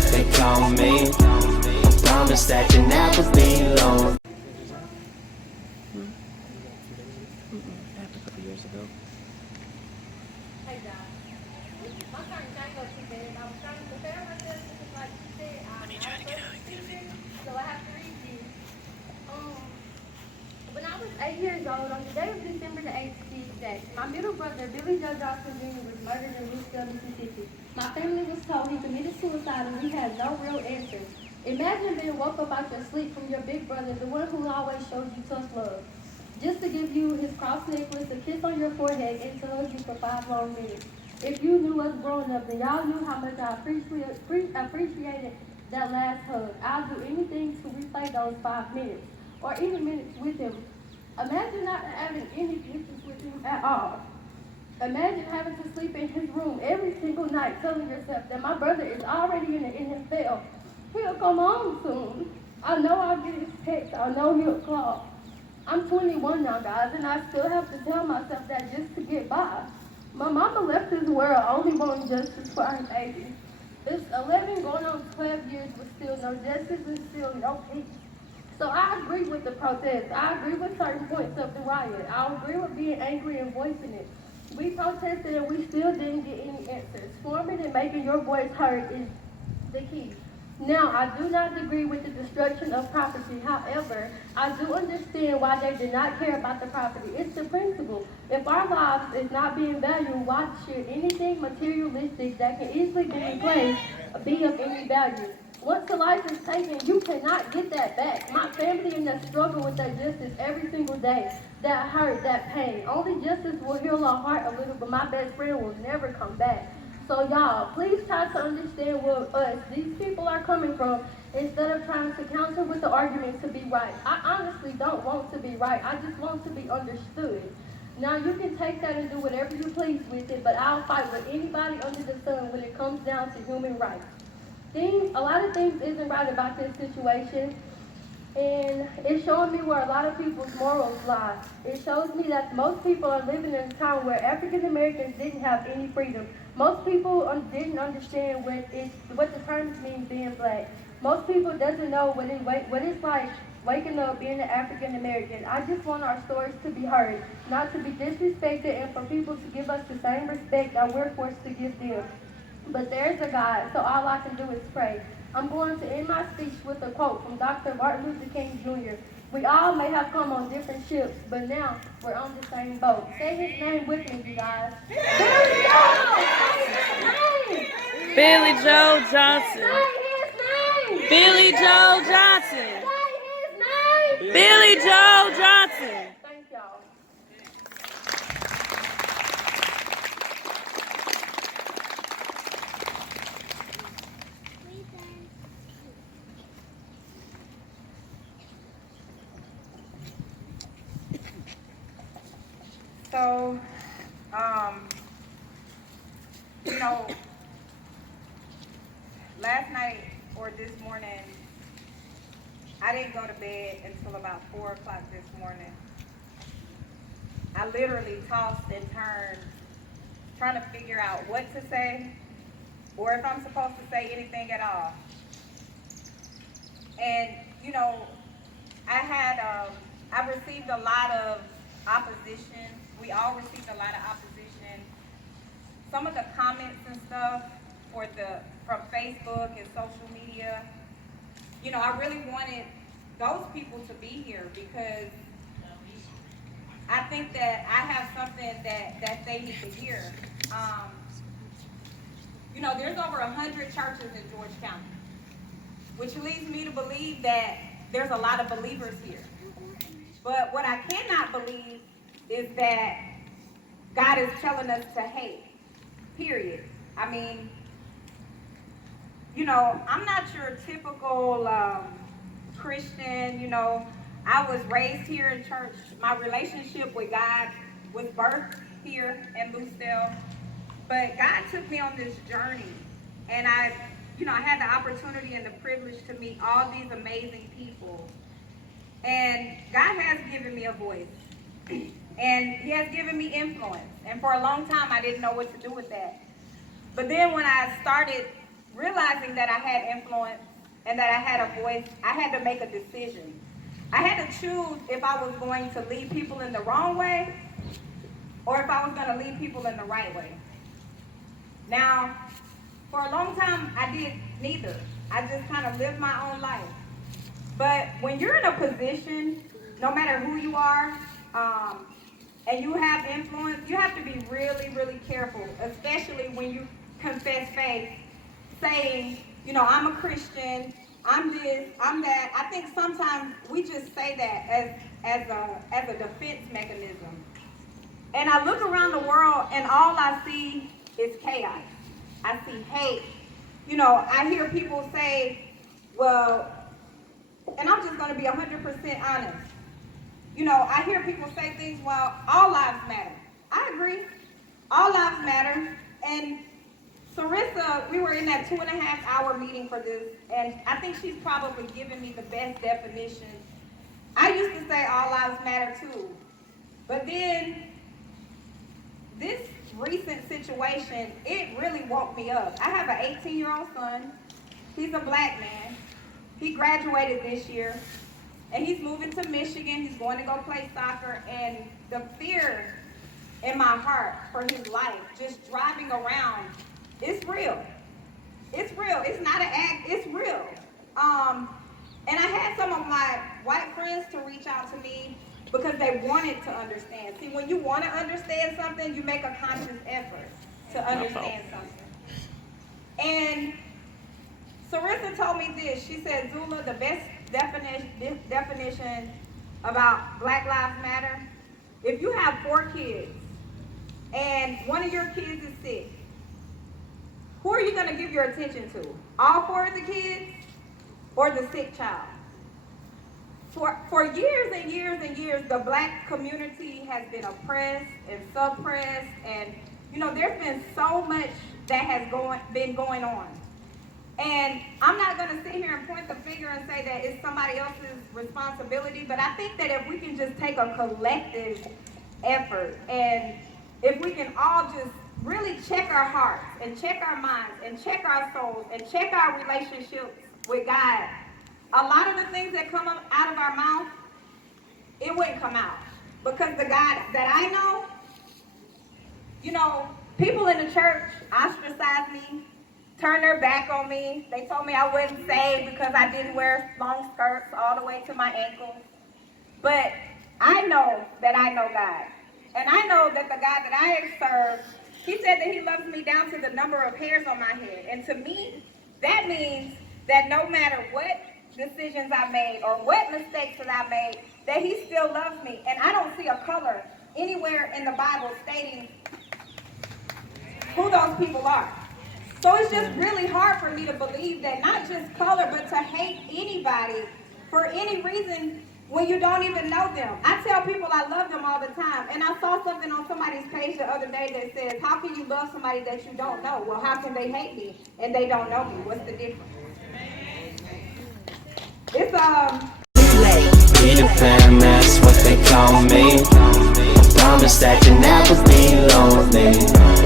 what they call me. I promise that you'll never be alone. Happened a couple years ago. Hey, Doc. My son can't go to bed. I was trying to prepare myself because, like you said, I'm trying to get out, so I have to read this. When I was 8 years old, on the day of December the 8th, to be exact, my middle brother, Billy Joe Johnson Jr., was murdered in Lucedale, Mississippi. My family was told he committed suicide and we had no real answer. Imagine being woke up out your sleep from your big brother, the one who always showed you tough love, just to give you his cross necklace, a kiss on your forehead, and to hug you for 5 long minutes. If you knew us growing up, then y'all knew how much I appreciated that last hug. I'll do anything to replay those 5 minutes, or any minutes with him. Imagine not having any distance with him at all. Imagine having to sleep in his room every single night, telling yourself that my brother is already in the NFL. He'll come home soon. I know I'll get his text. I know he'll call. I'm 21 now, guys, and I still have to tell myself that just to get by. My mama left this world only wanting justice for her baby. It's 11 going on 12 years with still no justice and still no peace. So I agree with the protest. I agree with certain points of the riot. I agree with being angry and voicing it. We protested and we still didn't get any answers. Forming and making your voice heard is the key. Now, I do not agree with the destruction of property. However, I do understand why they did not care about the property. It's the principle. If our lives is not being valued, why should anything materialistic that can easily be replaced be of any value? Once a life is taken, you cannot get that back. My family and that struggle with that justice every single day. That hurt, that pain. Only justice will heal our heart a little, but my best friend will never come back. So y'all, please try to understand where these people are coming from instead of trying to counter with the argument to be right. I honestly don't want to be right. I just want to be understood. Now you can take that and do whatever you please with it, but I'll fight with anybody under the sun when it comes down to human rights. A lot of things isn't right about this situation, and it's showing me where a lot of people's morals lie. It shows me that most people are living in a time where African Americans didn't have any freedom. Most people didn't understand what the terms mean being black. Most people doesn't know what it's like waking up being an African American. I just want our stories to be heard, not to be disrespected, and for people to give us the same respect that we're forced to give them. But there's a God, so all I can do is pray. I'm going to end my speech with a quote from Dr. Martin Luther King Jr. We all may have come on different ships, but now we're on the same boat. Say his name with me, you guys. Billy Joe! Billy Joe Johnson. Say his name! Billy Joe Johnson. Say his name! Billy Joe Johnson. Thank y'all. So, last night or this morning, I didn't go to bed until about 4 o'clock this morning. I literally tossed and turned, trying to figure out what to say, or if I'm supposed to say anything at all. And, I received a lot of opposition. We all received a lot of opposition. Some of the comments and stuff from Facebook and social media, I really wanted those people to be here because I think that I have something that they need to hear. There's over 100 churches in Geroge County, which leads me to believe that there's a lot of believers here. But what I cannot believe is that God is telling us to hate, period. I mean, I'm not your typical Christian, I was raised here in church. My relationship with God was birthed here in Lucedale. But God took me on this journey, and I had the opportunity and the privilege to meet all these amazing people. And God has given me a voice, and He has given me influence. And for a long time, I didn't know what to do with that. But then when I started realizing that I had influence and that I had a voice, I had to make a decision. I had to choose if I was going to lead people in the wrong way or if I was going to lead people in the right way. Now, for a long time, I did neither. I just kind of lived my own life. But when you're in a position, no matter who you are, and you have influence, you have to be really, really careful, especially when you confess faith, saying, you know, I'm a Christian, I'm this, I'm that. I think sometimes we just say that as a defense mechanism. And I look around the world and all I see is chaos. I see hate. You know, I hear people say, well, and I'm just going to be 100% honest. You know, I hear people say things, well, all lives matter. I agree. All lives matter. And Sarissa, we were in that 2.5-hour meeting for this, and I think she's probably given me the best definition. I used to say all lives matter too. But then this recent situation, it really woke me up. I have an 18-year-old son. He's a black man. He graduated this year, and he's moving to Michigan. He's going to go play soccer, and the fear in my heart for his life, just driving around, it's real. It's real. It's not an act. It's real. And I had some of my white friends to reach out to me because they wanted to understand. See, when you want to understand something, you make a conscious effort to understand something. And Sarissa told me this. She said, Zula, the best definition about Black Lives Matter, if you have 4 kids and one of your kids is sick, who are you going to give your attention to? All 4 of the kids or the sick child? For years and years and years, the black community has been oppressed and suppressed, and you know, there's been so much that has been going on. And I'm not going to sit here and point the finger and say that it's somebody else's responsibility, but I think that if we can just take a collective effort, and if we can all just really check our hearts and check our minds and check our souls and check our relationships with God, a lot of the things that come out of our mouth, it wouldn't come out. Because the God that I know, you know, people in the church ostracized me, turned their back on me. They told me I wouldn't save because I didn't wear long skirts all the way to my ankles. But I know that I know God. And I know that the God that I serve, he said that he loves me down to the number of hairs on my head. And to me, that means that no matter what decisions I made or what mistakes that I made, that he still loves me. And I don't see a color anywhere in the Bible stating who those people are. So it's just really hard for me to believe that not just color, but to hate anybody for any reason when you don't even know them. I tell people I love them all the time. And I saw something on somebody's page the other day that says, how can you love somebody that you don't know? Well, how can they hate me and they don't know me? What's the difference? It's Peter Pan, that's what they call me. Promise that you'll never be lonely.